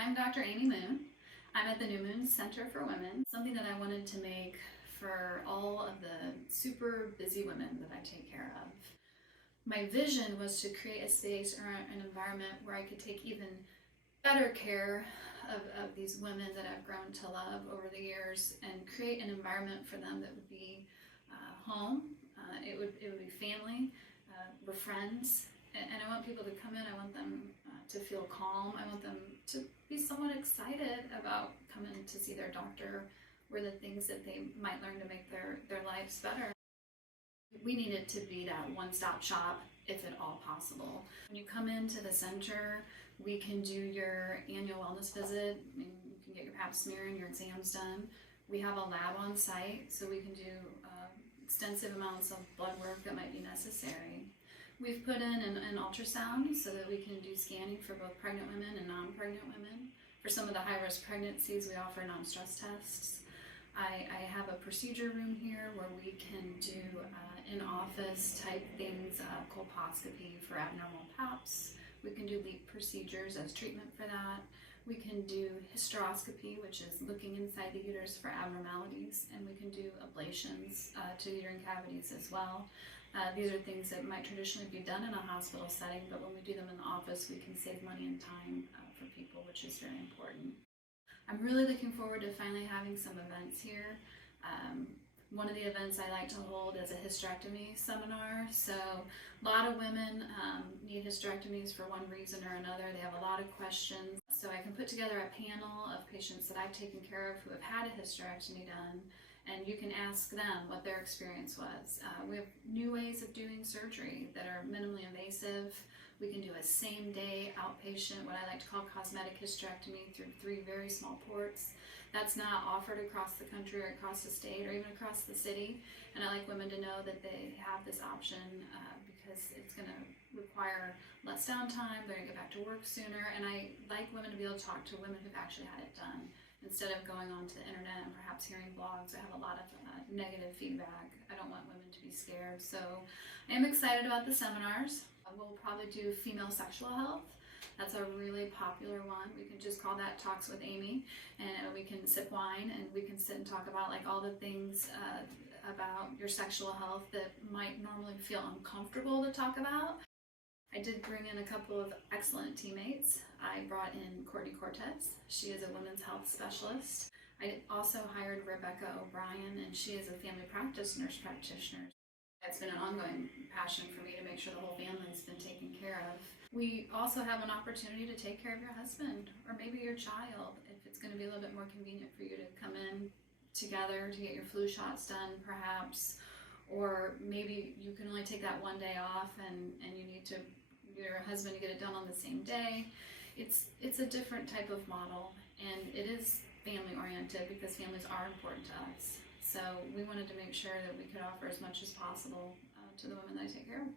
I'm Dr. Amy Moon. I'm at the New Moon Center for Women, something that I wanted to make for all of the super busy women that I take care of. My vision was to create a space or an environment where I could take even better care of these women that I've grown to love over the years and create an environment for them that would be home. It would be family. We're friends, and I want people to come in. I want them to feel calm. I want them to be somewhat excited about coming to see their doctor or the things that they might learn to make their lives better. We need it to be that one-stop shop, if at all possible. When you come into the center, we can do your annual wellness visit. I mean, you can get your pap smear and your exams done. We have a lab on site, so we can do extensive amounts of blood work that might be necessary. We've put in an ultrasound so that we can do scanning for both pregnant women and non-pregnant women. For some of the high-risk pregnancies, we offer non-stress tests. I have a procedure room here where we can do in-office type things, colposcopy for abnormal paps. We can do LEEP procedures as treatment for that. We can do hysteroscopy, which is looking inside the uterus for abnormalities, and we can do ablations to uterine cavities as well. These are things that might traditionally be done in a hospital setting, but when we do them in the office, we can save money and time for people, which is very important. I'm really looking forward to finally having some events here. One of the events I like to hold is a hysterectomy seminar. So a lot of women need hysterectomies for one reason or another. They have a lot of questions. So I can put together a panel of patients that I've taken care of who have had a hysterectomy done, and you can ask them what their experience was. We have new ways of doing surgery that are minimally invasive. We can do a same-day outpatient, what I like to call cosmetic hysterectomy, through 3 very small ports. That's not offered across the country or across the state or even across the city. And I like women to know that they have this option because it's going to require less downtime. They're going to get back to work sooner. And I like women to be able to talk to women who've actually had it done instead of going onto the internet and perhaps hearing blogs. I have a lot of negative feedback. I don't want women to be scared. So I am excited about the seminars. We'll probably do female sexual health. That's a really popular one. We can just call that Talks with Amy, and we can sip wine and we can sit and talk about like all the things about your sexual health that might normally feel uncomfortable to talk about. I did bring in a couple of excellent teammates. I brought in Courtney Cortez. She is a women's health specialist. I also hired Rebecca O'Brien, and she is a family practice nurse practitioner. It's been an ongoing passion for me to make sure the whole family's been taken care of. We also have an opportunity to take care of your husband or maybe your child if it's going to be a little bit more convenient for you to come in together to get your flu shots done perhaps, or maybe you can only take that one day off and you need your husband to get it done on the same day. It's a different type of model, and it is family oriented because families are important to us. So we wanted to make sure that we could offer as much as possible to the women that I take care of.